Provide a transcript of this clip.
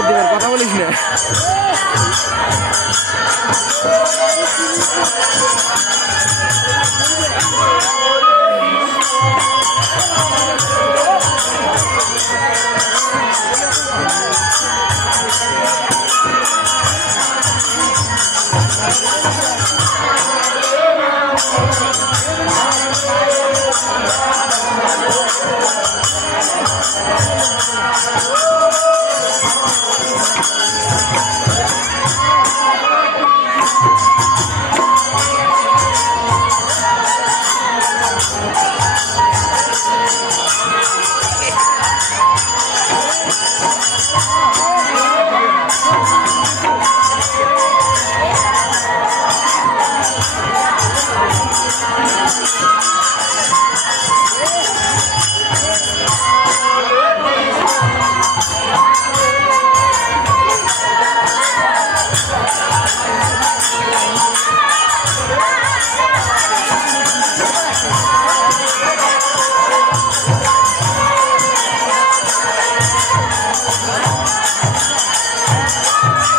বলিস না। ও লাইটের তো লাইটের লাইটের দিবার কথা বলিস না